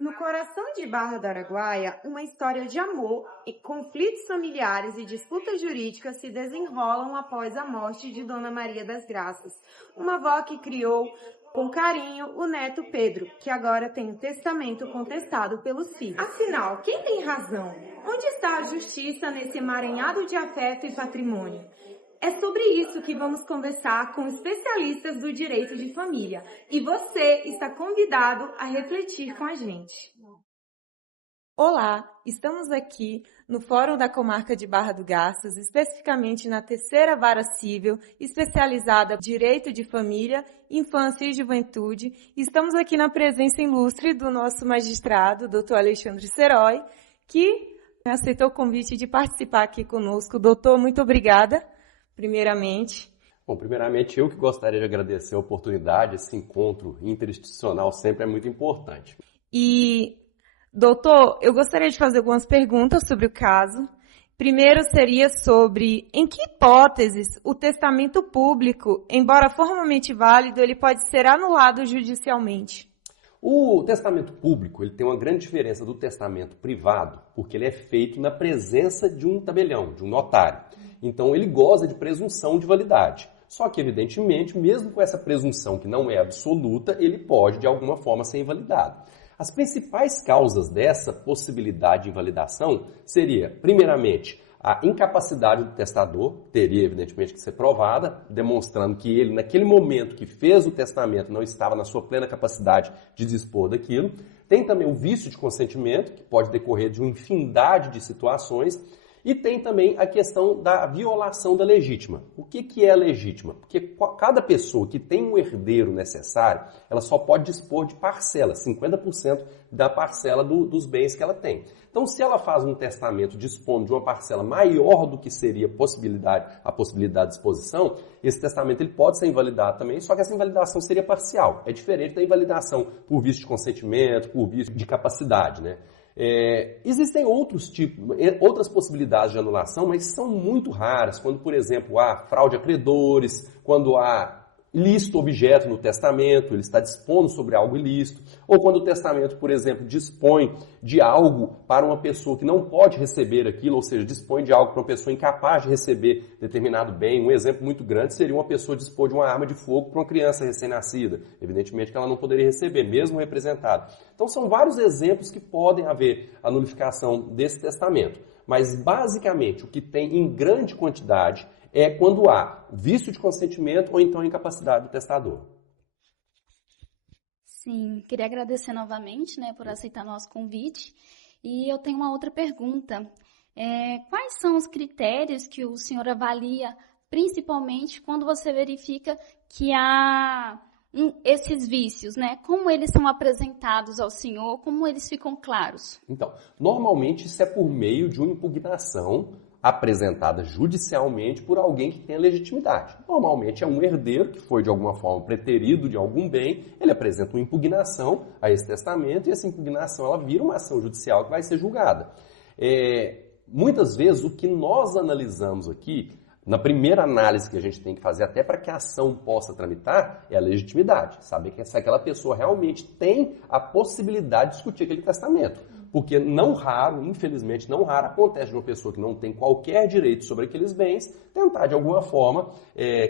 No coração de Barra do Araguaia, uma história de amor e conflitos familiares e disputas jurídicas se desenrolam após a morte de Dona Maria das Graças, uma avó que criou com carinho o neto Pedro, que agora tem o testamento contestado pelos filhos. Afinal, quem tem razão? Onde está a justiça nesse emaranhado de afeto e patrimônio? É sobre isso que vamos conversar com especialistas do direito de família. E você está convidado a refletir com a gente. Olá, estamos aqui no Fórum da Comarca de Barra do Garças, especificamente na terceira vara civil, especializada em direito de família, infância e juventude. Estamos aqui na presença ilustre do nosso magistrado, Dr. Alexandre Serói, que aceitou o convite de participar aqui conosco. Doutor, muito obrigada. Primeiramente. Bom, primeiramente eu que gostaria de agradecer a oportunidade, esse encontro interinstitucional sempre é muito importante. E, doutor, eu gostaria de fazer algumas perguntas sobre o caso. Primeiro seria sobre em que hipóteses o testamento público, embora formalmente válido, ele pode ser anulado judicialmente. O testamento público ele tem uma grande diferença do testamento privado, porque ele é feito na presença de um tabelião, de um notário. Então, ele goza de presunção de validade. Só que, evidentemente, mesmo com essa presunção que não é absoluta, ele pode, de alguma forma, ser invalidado. As principais causas dessa possibilidade de invalidação seria, primeiramente, a incapacidade do testador, teria, evidentemente, que ser provada, demonstrando que ele, naquele momento que fez o testamento, não estava na sua plena capacidade de dispor daquilo. Tem também o vício de consentimento, que pode decorrer de uma infinidade de situações. E tem também a questão da violação da legítima. O que é a legítima? Porque cada pessoa que tem um herdeiro necessário, ela só pode dispor de parcela, 50% da parcela dos bens que ela tem. Então, se ela faz um testamento dispondo de uma parcela maior do que seria a possibilidade de disposição, esse testamento ele pode ser invalidado também, só que essa invalidação seria parcial. É diferente da invalidação por vício de consentimento, por vício de capacidade, né? Existem outras possibilidades de anulação, mas são muito raras, quando, por exemplo, há fraude a credores, quando há ilícito objeto no testamento, ele está dispondo sobre algo ilícito, ou quando o testamento, por exemplo, dispõe de algo para uma pessoa que não pode receber aquilo, ou seja, dispõe de algo para uma pessoa incapaz de receber determinado bem. Um exemplo muito grande seria uma pessoa dispor de uma arma de fogo para uma criança recém-nascida. Evidentemente que ela não poderia receber, mesmo representada. Então são vários exemplos que podem haver a nulificação desse testamento. Mas basicamente o que tem em grande quantidade é quando há vício de consentimento ou então incapacidade do testador. Sim, queria agradecer novamente, por aceitar nosso convite. E eu tenho uma outra pergunta. Quais são os critérios que o senhor avalia, principalmente quando você verifica que há esses vícios, Como eles são apresentados ao senhor, como eles ficam claros? Então, normalmente isso é por meio de uma impugnação apresentada judicialmente por alguém que tem legitimidade. Normalmente é um herdeiro que foi de alguma forma preterido de algum bem, ele apresenta uma impugnação a esse testamento e essa impugnação ela vira uma ação judicial que vai ser julgada. Muitas vezes o que nós analisamos aqui, na primeira análise que a gente tem que fazer até para que a ação possa tramitar, é a legitimidade. Saber que se aquela pessoa realmente tem a possibilidade de discutir aquele testamento. Porque não raro, infelizmente não raro, acontece de uma pessoa que não tem qualquer direito sobre aqueles bens tentar de alguma forma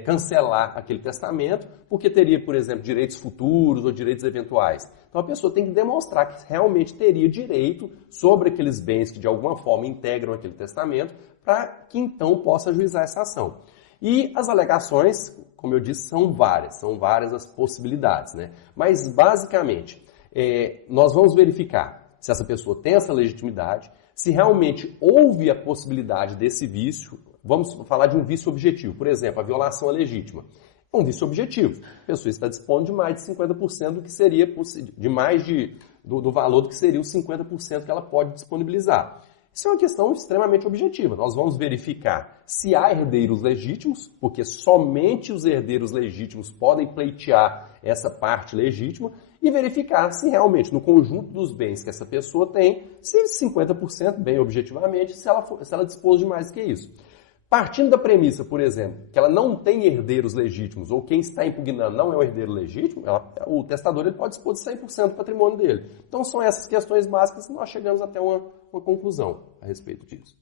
cancelar aquele testamento, porque teria, por exemplo, direitos futuros ou direitos eventuais. Então a pessoa tem que demonstrar que realmente teria direito sobre aqueles bens que de alguma forma integram aquele testamento, para que então possa ajuizar essa ação. E as alegações, como eu disse, são várias as possibilidades, Mas basicamente, nós vamos verificar se essa pessoa tem essa legitimidade, se realmente houve a possibilidade desse vício. Vamos falar de um vício objetivo, por exemplo, a violação à legítima. É um vício objetivo. A pessoa está dispondo de mais de 50% do que seria do valor do que seria os 50% que ela pode disponibilizar. Isso é uma questão extremamente objetiva. Nós vamos verificar se há herdeiros legítimos, porque somente os herdeiros legítimos podem pleitear essa parte legítima, e verificar se realmente no conjunto dos bens que essa pessoa tem, se 50%, bem objetivamente, se ela dispôs de mais que isso. Partindo da premissa, por exemplo, que ela não tem herdeiros legítimos, ou quem está impugnando não é um herdeiro legítimo, o testador ele pode dispor de 100% do patrimônio dele. Então são essas questões básicas que nós chegamos até uma conclusão a respeito disso.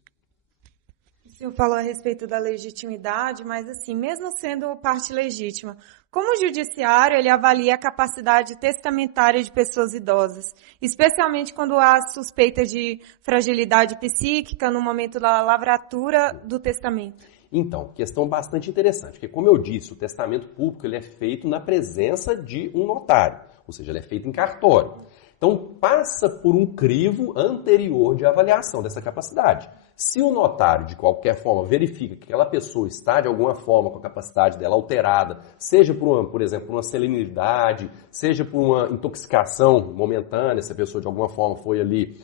O senhor falou a respeito da legitimidade, mas assim, mesmo sendo parte legítima, como o judiciário ele avalia a capacidade testamentária de pessoas idosas, especialmente quando há suspeita de fragilidade psíquica no momento da lavratura do testamento? Então, questão bastante interessante, porque como eu disse, o testamento público ele é feito na presença de um notário, ou seja, ele é feito em cartório. Então, passa por um crivo anterior de avaliação dessa capacidade. Se o notário, de qualquer forma, verifica que aquela pessoa está, de alguma forma, com a capacidade dela alterada, seja por exemplo, por uma salinidade, seja por uma intoxicação momentânea, se a pessoa, de alguma forma, foi ali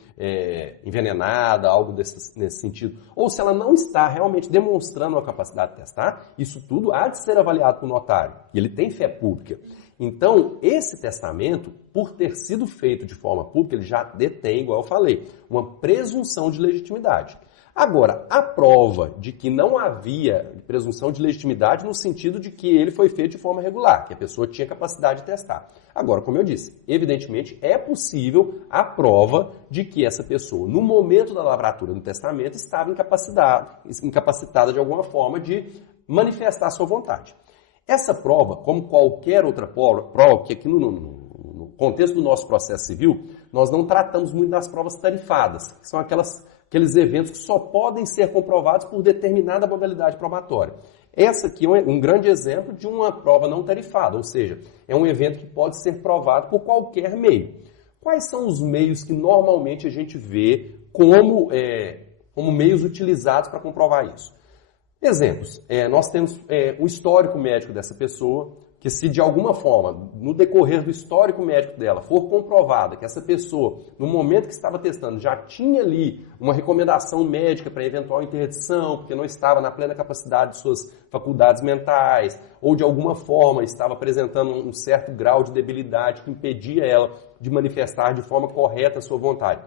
envenenada, algo nesse sentido, ou se ela não está realmente demonstrando uma capacidade de testar, isso tudo há de ser avaliado por notário. E ele tem fé pública. Então, esse testamento, por ter sido feito de forma pública, ele já detém, igual eu falei, uma presunção de legitimidade. Agora, a prova de que não havia presunção de legitimidade no sentido de que ele foi feito de forma regular, que a pessoa tinha capacidade de testar. Agora, como eu disse, evidentemente é possível a prova de que essa pessoa, no momento da lavratura do testamento, estava incapacitada de alguma forma de manifestar sua vontade. Essa prova, como qualquer outra prova, que aqui no contexto do nosso processo civil, nós não tratamos muito das provas tarifadas, que são aqueles eventos que só podem ser comprovados por determinada modalidade probatória. Essa aqui é um grande exemplo de uma prova não tarifada, ou seja, é um evento que pode ser provado por qualquer meio. Quais são os meios que normalmente a gente vê como meios utilizados para comprovar isso? Exemplos, nós temos o histórico médico dessa pessoa, que se de alguma forma, no decorrer do histórico médico dela, for comprovada que essa pessoa, no momento que estava testando, já tinha ali uma recomendação médica para eventual interdição, porque não estava na plena capacidade de suas faculdades mentais, ou de alguma forma estava apresentando um certo grau de debilidade que impedia ela de manifestar de forma correta a sua vontade.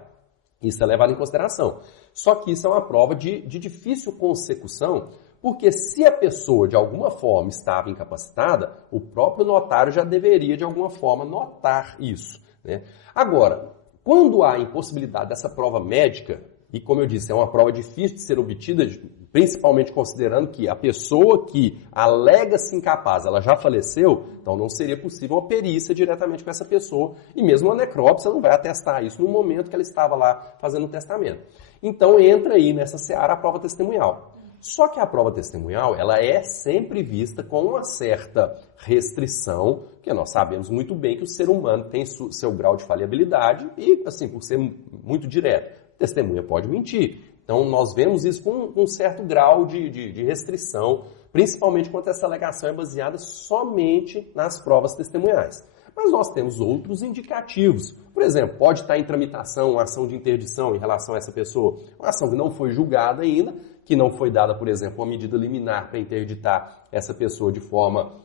Isso é levado em consideração. Só que isso é uma prova de difícil consecução, porque se a pessoa, de alguma forma, estava incapacitada, o próprio notário já deveria, de alguma forma, notar isso, né? Agora, quando há impossibilidade dessa prova médica, e como eu disse, é uma prova difícil de ser obtida, principalmente considerando que a pessoa que alega-se incapaz, ela já faleceu, então não seria possível uma perícia diretamente com essa pessoa, e mesmo uma necrópsia não vai atestar isso no momento que ela estava lá fazendo o testamento. Então entra aí nessa seara a prova testemunhal. Só que a prova testemunhal, ela é sempre vista com uma certa restrição, porque nós sabemos muito bem que o ser humano tem seu grau de falhabilidade e, assim, por ser muito direto, a testemunha pode mentir. Então, nós vemos isso com um certo grau de restrição, principalmente quando essa alegação é baseada somente nas provas testemunhais. Mas nós temos outros indicativos. Por exemplo, pode estar em tramitação uma ação de interdição em relação a essa pessoa, uma ação que não foi julgada ainda, que não foi dada, por exemplo, uma medida liminar para interditar essa pessoa de forma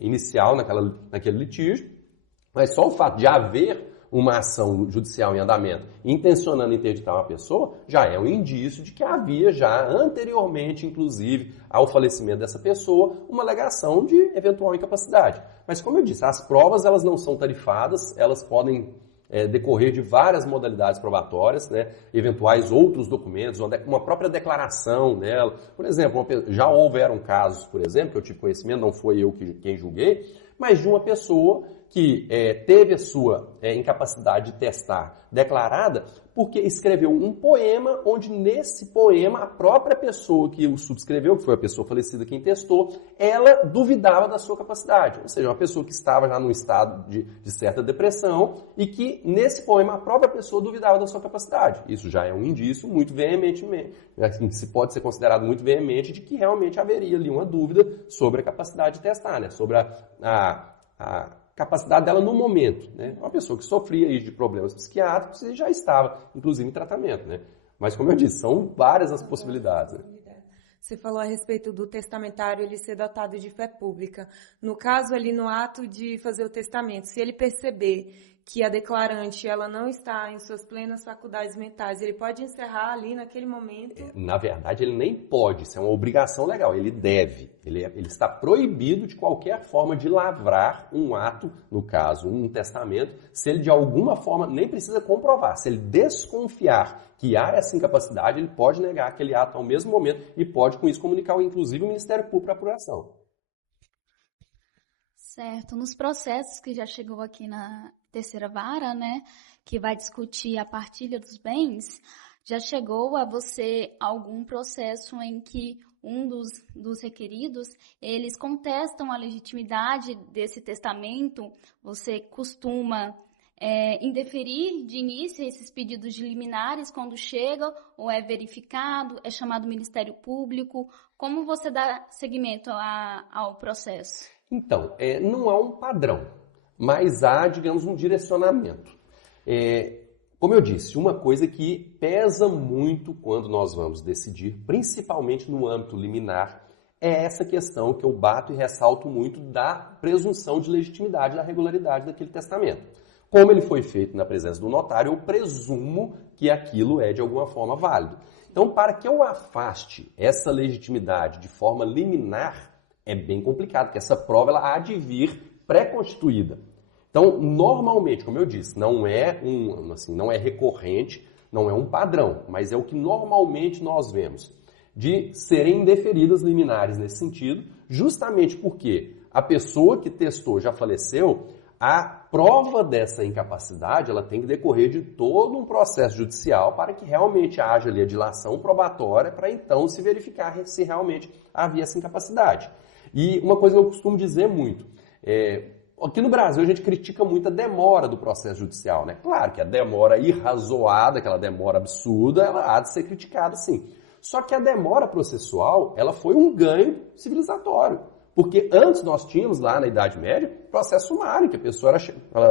inicial naquele litígio, mas só o fato de haver uma ação judicial em andamento intencionando interditar uma pessoa já é um indício de que havia já anteriormente, inclusive, ao falecimento dessa pessoa, uma alegação de eventual incapacidade. Mas, como eu disse, as provas elas não são tarifadas, elas podem decorrer de várias modalidades probatórias, né? Eventuais outros documentos, uma própria declaração dela. Por exemplo, já houveram casos, por exemplo, que eu tive conhecimento, não foi eu quem julguei, mas de uma pessoa que teve a sua incapacidade de testar declarada porque escreveu um poema onde nesse poema a própria pessoa que o subscreveu, que foi a pessoa falecida quem testou, ela duvidava da sua capacidade. Ou seja, uma pessoa que estava já num estado de certa depressão e que nesse poema a própria pessoa duvidava da sua capacidade. Isso já é um indício muito veemente, assim, se pode ser considerado muito veemente de que realmente haveria ali uma dúvida sobre a capacidade de testar, né? Sobre a capacidade dela no momento, né? Uma pessoa que sofria aí de problemas psiquiátricos e já estava, inclusive, em tratamento, né? Mas, como eu disse, são várias as possibilidades, né? Você falou a respeito do testamentário ele ser dotado de fé pública. No caso ali, no ato de fazer o testamento, se ele perceber que a declarante ela não está em suas plenas faculdades mentais, ele pode encerrar ali naquele momento? Na verdade, ele nem pode, isso é uma obrigação legal, ele deve. Ele está proibido de qualquer forma de lavrar um ato, no caso, um testamento, se ele de alguma forma nem precisa comprovar. Se ele desconfiar que há essa incapacidade, ele pode negar aquele ato ao mesmo momento e pode, com isso, comunicar, inclusive, o Ministério Público para apuração. Certo. Nos processos que já chegou aqui na terceira vara, né, que vai discutir a partilha dos bens, já chegou a você algum processo em que um dos requeridos, eles contestam a legitimidade desse testamento? Você costuma indeferir de início esses pedidos de liminares quando chega, ou é verificado, é chamado Ministério Público? Como você dá seguimento ao processo? Então, não há um padrão, mas há, digamos, um direcionamento. Como eu disse, uma coisa que pesa muito quando nós vamos decidir, principalmente no âmbito liminar, é essa questão que eu bato e ressalto muito da presunção de legitimidade, da regularidade daquele testamento. Como ele foi feito na presença do notário, eu presumo que aquilo é de alguma forma válido. Então, para que eu afaste essa legitimidade de forma liminar, é bem complicado, porque essa prova ela há de vir pré-constituída. Então, normalmente, como eu disse, não é recorrente, não é um padrão, mas é o que normalmente nós vemos, de serem indeferidas liminares nesse sentido, justamente porque a pessoa que testou já faleceu, a prova dessa incapacidade ela tem que decorrer de todo um processo judicial para que realmente haja ali a dilação probatória para então se verificar se realmente havia essa incapacidade. E uma coisa que eu costumo dizer muito, aqui no Brasil a gente critica muito a demora do processo judicial, né? Claro que a demora irrazoada, aquela demora absurda, ela há de ser criticada sim. Só que a demora processual, ela foi um ganho civilizatório. Porque antes nós tínhamos lá na Idade Média processo sumário, que a pessoa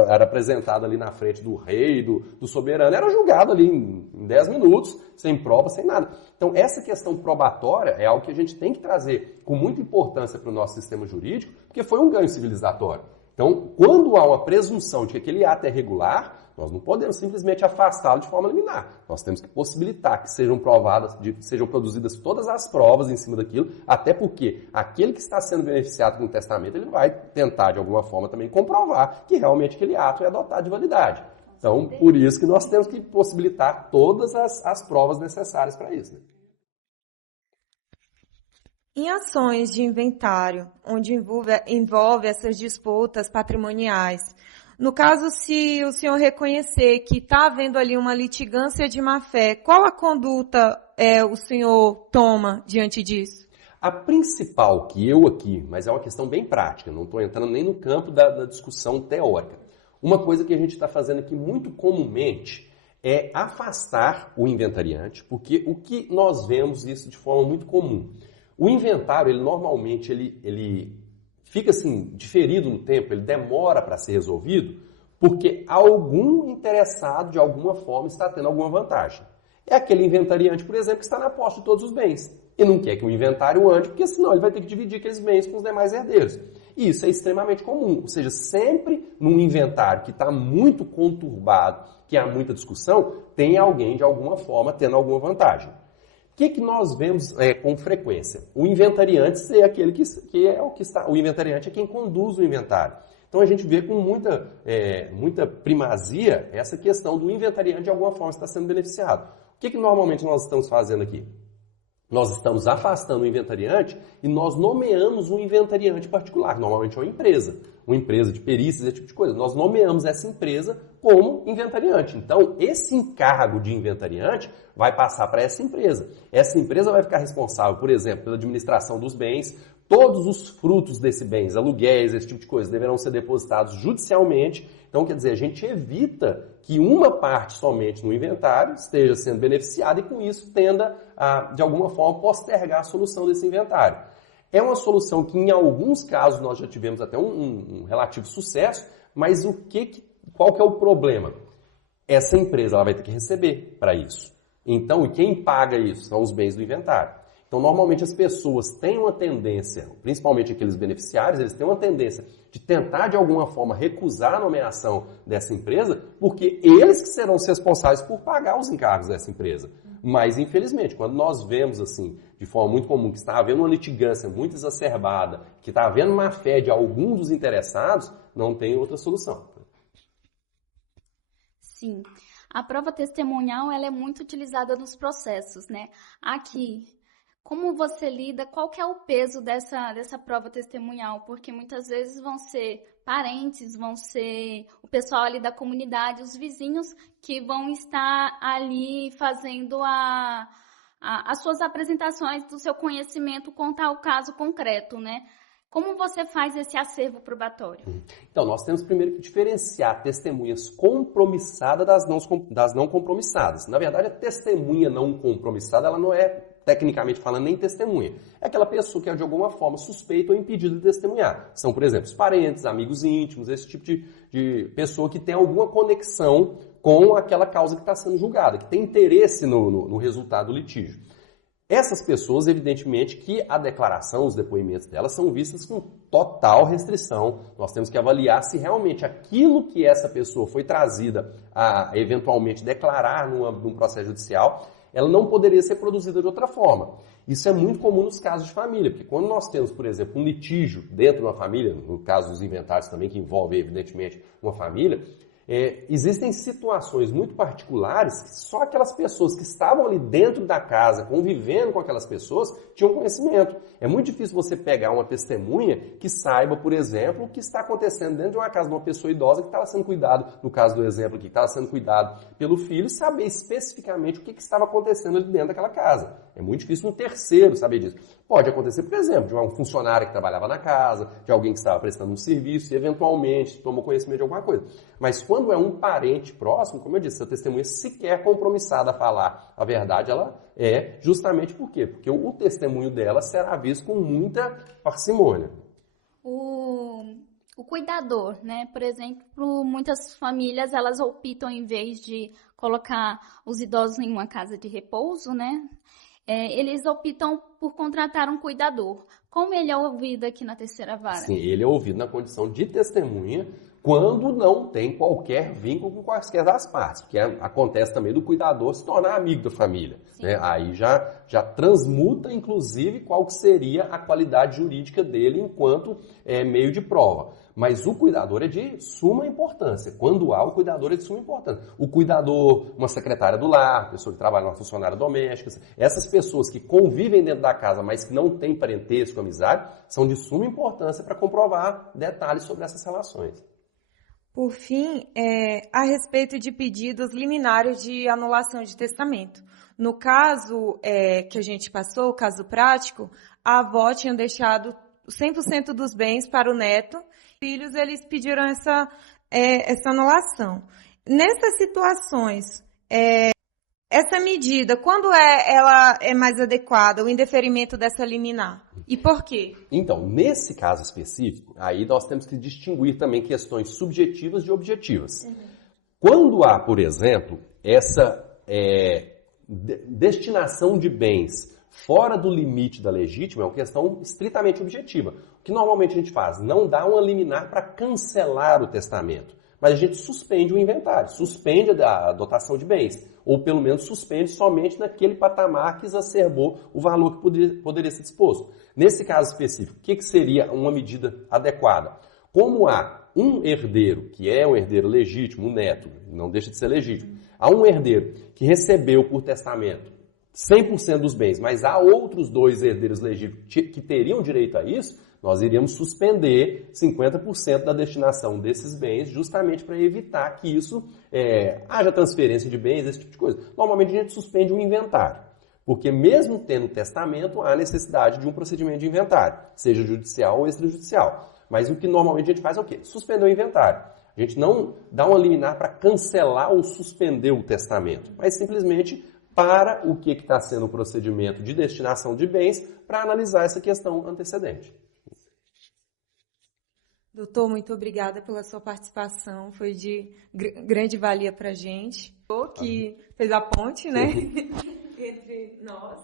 era apresentada ali na frente do rei, do soberano, era julgado ali em 10 minutos, sem prova, sem nada. Então essa questão probatória é algo que a gente tem que trazer com muita importância para o nosso sistema jurídico, porque foi um ganho civilizatório. Então, quando há uma presunção de que aquele ato é regular, nós não podemos simplesmente afastá-lo de forma liminar. Nós temos que possibilitar que sejam produzidas todas as provas em cima daquilo, até porque aquele que está sendo beneficiado com o testamento, ele vai tentar, de alguma forma, também comprovar que realmente aquele ato é dotado de validade. Então, por isso que nós temos que possibilitar todas as provas necessárias para isso, né? Em ações de inventário, onde envolve essas disputas patrimoniais, no caso, se o senhor reconhecer que está havendo ali uma litigância de má-fé, qual a conduta o senhor toma diante disso? A principal que eu aqui, mas é uma questão bem prática, não estou entrando nem no campo da discussão teórica. Uma coisa que a gente está fazendo aqui muito comumente é afastar o inventariante, porque o que nós vemos isso de forma muito comum. O inventário, ele normalmente ele fica assim, diferido no tempo, ele demora para ser resolvido, porque algum interessado, de alguma forma, está tendo alguma vantagem. É aquele inventariante, por exemplo, que está na posse de todos os bens e não quer que o inventário ande, porque senão ele vai ter que dividir aqueles bens com os demais herdeiros. E isso é extremamente comum, ou seja, sempre num inventário que está muito conturbado, que há muita discussão, tem alguém, de alguma forma, tendo alguma vantagem. O que nós vemos com frequência? O inventariante é aquele que é o que está. O inventariante é quem conduz o inventário. Então a gente vê com muita primazia essa questão do inventariante de alguma forma estar sendo beneficiado. O que normalmente nós estamos fazendo aqui? Nós estamos afastando o inventariante e nós nomeamos um inventariante particular, normalmente é uma empresa de perícias, esse tipo de coisa. Nós nomeamos essa empresa como inventariante. Então, esse encargo de inventariante vai passar para essa empresa. Essa empresa vai ficar responsável, por exemplo, pela administração dos bens. Todos os frutos desses bens, aluguéis, esse tipo de coisa, deverão ser depositados judicialmente. Então, quer dizer, a gente evita que uma parte somente no inventário esteja sendo beneficiada e, com isso, tenda a, de alguma forma, postergar a solução desse inventário. É uma solução que, em alguns casos, nós já tivemos até um relativo sucesso, mas qual que é o problema? Essa empresa ela vai ter que receber para isso. Então, e quem paga isso são os bens do inventário. Então, normalmente as pessoas têm uma tendência, principalmente aqueles beneficiários, eles têm uma tendência de tentar de alguma forma recusar a nomeação dessa empresa, porque eles que serão os responsáveis por pagar os encargos dessa empresa. Mas, infelizmente, quando nós vemos assim, de forma muito comum, que está havendo uma litigância muito exacerbada, que está havendo má fé de algum dos interessados, não tem outra solução. Sim. A prova testemunhal, ela é muito utilizada nos processos, né? Aqui, como você lida, qual que é o peso dessa prova testemunhal? Porque muitas vezes vão ser parentes, vão ser o pessoal ali da comunidade, os vizinhos que vão estar ali fazendo as suas apresentações do seu conhecimento com tal caso concreto, né? Como você faz esse acervo probatório? Então, nós temos primeiro que diferenciar testemunhas compromissadas das não compromissadas. Na verdade, a testemunha não compromissada, ela não é, tecnicamente falando, nem testemunha. É aquela pessoa que é, de alguma forma, suspeita ou impedida de testemunhar. São, por exemplo, os parentes, amigos íntimos, esse tipo de pessoa que tem alguma conexão com aquela causa que está sendo julgada, que tem interesse no resultado do litígio. Essas pessoas, evidentemente, que a declaração, os depoimentos delas são vistas com total restrição. Nós temos que avaliar se realmente aquilo que essa pessoa foi trazida a eventualmente declarar num processo judicial, ela não poderia ser produzida de outra forma. Isso é muito comum nos casos de família, porque quando nós temos, por exemplo, um litígio dentro de uma família, no caso dos inventários também, que envolve, evidentemente, uma família, existem situações muito particulares que só aquelas pessoas que estavam ali dentro da casa, convivendo com aquelas pessoas, tinham conhecimento. É muito difícil você pegar uma testemunha que saiba, por exemplo, o que está acontecendo dentro de uma casa de uma pessoa idosa que estava sendo cuidado, no caso do exemplo aqui, que estava sendo cuidado pelo filho, saber especificamente o que estava acontecendo ali dentro daquela casa. É muito difícil um terceiro saber disso. Pode acontecer, por exemplo, de um funcionário que trabalhava na casa, de alguém que estava prestando um serviço e, eventualmente, tomou conhecimento de alguma coisa. Mas quando é um parente próximo, como eu disse, a testemunha sequer compromissada a falar a verdade, ela é justamente por quê? Porque o testemunho dela será visto com muita parcimônia. O cuidador, né? Por exemplo, muitas famílias, elas optam, em vez de colocar os idosos em uma casa de repouso, né? Eles optam por contratar um cuidador. Como ele é ouvido aqui na terceira vara? Sim, ele é ouvido na condição de testemunha quando não tem qualquer vínculo com quaisquer das partes, porque acontece também do cuidador se tornar amigo da família. Né? Aí já transmuta, inclusive, qual que seria a qualidade jurídica dele enquanto meio de prova. Mas o cuidador é de suma importância. Quando há, o cuidador é de suma importância. O cuidador, uma secretária do lar, pessoa que trabalha numa funcionária doméstica, essas pessoas que convivem dentro da casa, mas que não têm parentesco, amizade, são de suma importância para comprovar detalhes sobre essas relações. Por fim, a respeito de pedidos liminares de anulação de testamento. No caso que a gente passou, o caso prático, a avó tinha deixado 100% dos bens para o neto. Os filhos, eles pediram essa anulação. Nessas situações, essa medida, quando ela é mais adequada, o indeferimento dessa liminar? E por quê? Então, nesse caso específico, aí nós temos que distinguir também questões subjetivas de objetivas. Uhum. Quando há, por exemplo, essa destinação de bens fora do limite da legítima, é uma questão estritamente objetiva. O que normalmente a gente faz? Não dá uma liminar para cancelar o testamento, mas a gente suspende o inventário, suspende a dotação de bens, ou pelo menos suspende somente naquele patamar que exacerbou o valor que poderia ser disposto. Nesse caso específico, o que seria uma medida adequada? Como há um herdeiro, que é um herdeiro legítimo, um neto, não deixa de ser legítimo, há um herdeiro que recebeu por testamento 100% dos bens, mas há outros 2 herdeiros legítimos que teriam direito a isso, nós iríamos suspender 50% da destinação desses bens justamente para evitar que isso haja transferência de bens, esse tipo de coisa. Normalmente a gente suspende um inventário, porque mesmo tendo testamento, há necessidade de um procedimento de inventário, seja judicial ou extrajudicial. Mas o que normalmente a gente faz é o quê? Suspender o inventário. A gente não dá uma liminar para cancelar ou suspender o testamento, mas simplesmente para o que está sendo o procedimento de destinação de bens para analisar essa questão antecedente. Doutor, muito obrigada pela sua participação, foi de grande valia para a gente. Que fez a ponte, né, entre nós.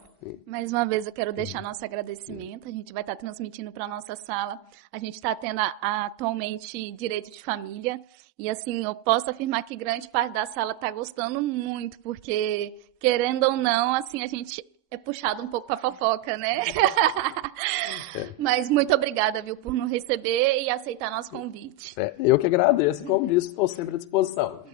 Mais uma vez eu quero deixar nosso agradecimento. A gente vai estar transmitindo para a nossa sala. A gente está tendo atualmente direito de família. E assim, eu posso afirmar que grande parte da sala está gostando muito, porque, querendo ou não, assim, a gente é puxado um pouco para fofoca, né? Mas muito obrigada, viu, por nos receber e aceitar nosso convite. Eu que agradeço, como disse, estou sempre à disposição.